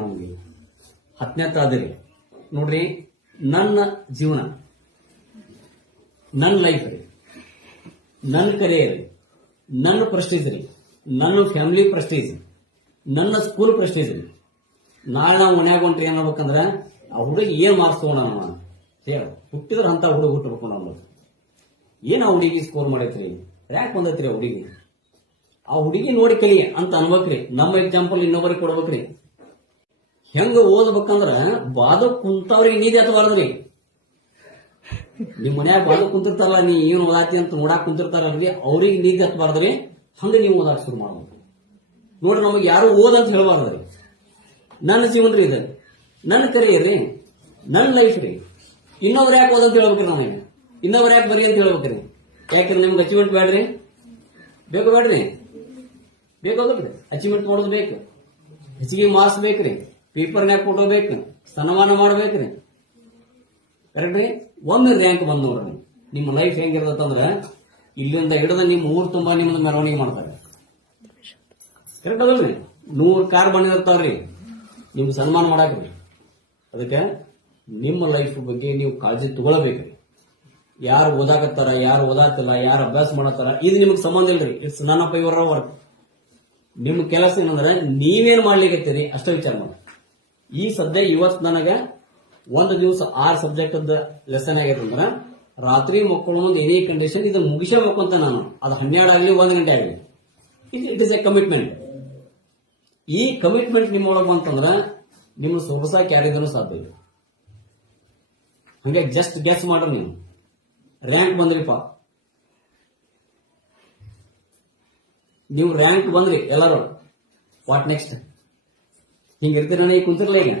ನಮ್ಗೆ 10ನೇ ತಾದ್ರಿ ನೋಡ್ರಿ, ನನ್ನ ಜೀವನ, ನನ್ನ ಲೈಫ್ ರೀ, ನನ್ನ ಕರಿಯರ್, ನನ್ನ ಪ್ರೆಸ್ಟೀಜ್ ರೀ, ನನ್ನ ಫ್ಯಾಮಿಲಿ ಪ್ರೆಸ್ಟೀಜ್, ನನ್ನ ಸ್ಕೂಲ್ ಪ್ರೆಸ್ಟೀಜ್ ರೀ. ನಾಳೆ ನಾವು ಮನ್ಯಾಗ ಹೊಂಟ್ರಿ ಏನ್ಬೇಕಂದ್ರ ಆ ಹುಡುಗಿ ಏನ್ ಮಾರ್ಕ್ಸ್ ತಗೊಂಡ ಹೇಳ, ಹುಟ್ಟಿದ್ರ ಅಂತ ಹುಡುಗ ಹುಟ್ಟಬೇಕು ನಾವು. ಏನ್ ಆ ಹುಡುಗಿ ಸ್ಕೋರ್ ಮಾಡೈತ್ರಿ, ರ್ಯಾಂಕ್ ಬಂದೈತ್ರಿ ಆ ಹುಡುಗಿ, ಆ ಹುಡುಗಿ ನೋಡಿ ಕಲಿ ಅಂತ ಅನ್ಬೇಕ್ರಿ. ನಮ್ಮ ಎಕ್ಸಾಂಪಲ್ ಇನ್ನೊಬ್ಬರಿಗೆ ಕೊಡ್ಬೇಕ್ರಿ. ಹೆಂಗ ಓದ್ಬೇಕಂದ್ರ ಬಾದ ಕುಂತವ್ರಿಗೆ ನೀತಿ ಹತ್ತಬಾರ್ದ್ರಿ. ನಿಮ್ ಮನ್ಯಾಗ ಬಾದ ಕುಂತಿರ್ತಾರಲ್ಲ, ನೀ ಏನ್ ಓದಾತಿ ಅಂತ ನೋಡಾಕ್ ಕುಂತಿರ್ತಾರಲ್ರಿ, ಅವ್ರಿಗೆ ನೀತಿ ಹತ್ತಬಾರ್ದ್ರಿ. ಹಂಗ ನೀವು ಓದಾಕ್ ಶುರು ಮಾಡ್ಬೇಕು ನೋಡ್ರಿ. ನಮಗೆ ಯಾರು ಓದಂತ ಹೇಳ್ಬಾರ್ದ್ರಿ. ನನ್ನ ಜೀವನ ರೀ ಇದು, ನನ್ನ ಕರಿಯರ್ ರೀ, ನನ್ನ ಲೈಫ್ ರೀ. ಇನ್ನೊಬ್ರು ಯಾಕೆ ಓದಂತ ಹೇಳ್ಬೇಕ್ರಿ, ನಮಗೆ ಇನ್ನೊಬ್ರು ಯಾಕೆ ಬರೀ ಅಂತ ಹೇಳ್ಬೇಕ್ರಿ. ಯಾಕ್ರಿ ನಿಮ್ಗೆ ಅಚೀವ್ಮೆಂಟ್ ಬೇಡ್ರಿ, ಬೇಕು ಬೇಡ್ರಿ, ಬೇಕಾದ್ರಿ ಅಚೀವ್ಮೆಂಟ್ ಮಾಡೋದು ಬೇಕು, ಹೆಚ್ಚಿಗೆ ಮಾರ್ಕ್ಸ್ ಬೇಕ್ರಿ, ಪೇಪರ್ನ್ಯಾಗ ಫೋಟೋ ಬೇಕು, ಸನ್ಮಾನ ಮಾಡ್ಬೇಕ್ರಿ. ಕರೆಕ್ಟ್ ರೀ. ಒಮ್ಮೆ ರ್ಯಾಂಕ್ ಬಂದ್ ನೋಡ್ರಿ, ನಿಮ್ಮ ಲೈಫ್ ಹೆಂಗಿರ್ತಂದ್ರ ಇಲ್ಲಿಂದ ಹಿಡಿದ ನಿಮ್ಮ ಊರ್ ತುಂಬಾ ನಿಮ್ದು ಮೆರವಣಿಗೆ ಮಾಡ್ತಾರೆ. ಕರೆಕ್ಟ್ ಅದಲ್ರಿ. 100 ಕಾರ್ ಬಂದಿರ್ತಾವ್ರಿ ನಿಮ್ಗೆ ಸನ್ಮಾನ ಮಾಡಾಕ್ರಿ. ಅದಕ್ಕೆ ನಿಮ್ಮ ಲೈಫ್ ಬಗ್ಗೆ ನೀವು ಕಾಳಜಿ ತಗೊಳ್ಬೇಕ್ರಿ. ಯಾರು ಓದಾಕತ್ತಾರ, ಯಾರು ಓದಾತಿಲ್ಲ, ಯಾರು ಅಭ್ಯಾಸ ಮಾಡತ್ತಾರ, ಇದು ನಿಮ್ಗೆ ಸಂಬಂಧ ಇಲ್ರಿ. It's none of your work. ನಿಮ್ ಕೆಲಸ ಏನಂದ್ರೆ ನೀವೇನ್ ಮಾಡ್ಲಿಕ್ಕತ್ತೀರಿ ಅಷ್ಟೇ ವಿಚಾರ ಮಾಡಿ. ಈ ಸದ್ಯ ಇವತ್ತು ನನಗೆ ಒಂದು ದಿವಸ 6 ಸಬ್ಜೆಕ್ಟ್ ಲೆಸನ್ ಆಗೈತಂದ್ರ ರಾತ್ರಿ ಮಕ್ಕಳು ಮುಂದೆ ಎನಿ ಕಂಡೀಷನ್ ಇದು ಮುಗಿಸೇ ಮಕ್ಕಂತ ನಾನು. ಅದು 12 ಆಗಲಿ 1 ಗಂಟೆ ಆಗಲಿ, ಇಟ್ ಇಸ್ ಎ ಕಮಿಟ್ಮೆಂಟ್. ಈ ಕಮಿಟ್ಮೆಂಟ್ ನಿಮ್ಮೊಳಗೆ ಬಂತಂದ್ರ ನಿಮ್ಮ ಸೊಗಸ ಕ್ಯಾರಿದ್ರು ಸಾಧ್ಯ ಇಲ್ಲ. ಹಂಗೆ ಜಸ್ಟ್ ಗೆಸ್ ಮಾಡ್ರಿ. ನೀವು ರ್ಯಾಂಕ್ ಬಂದ್ರಿಪ್ಪ, ನೀವು ರ್ಯಾಂಕ್ ಬಂದ್ರಿ ಎಲ್ಲರೂ, ವಾಟ್ ನೆಕ್ಸ್ಟ್? ಹಿಂಗಿರ್ತೀರ ಈಗ ಕುಂತಿರ್ಲ ಈಗ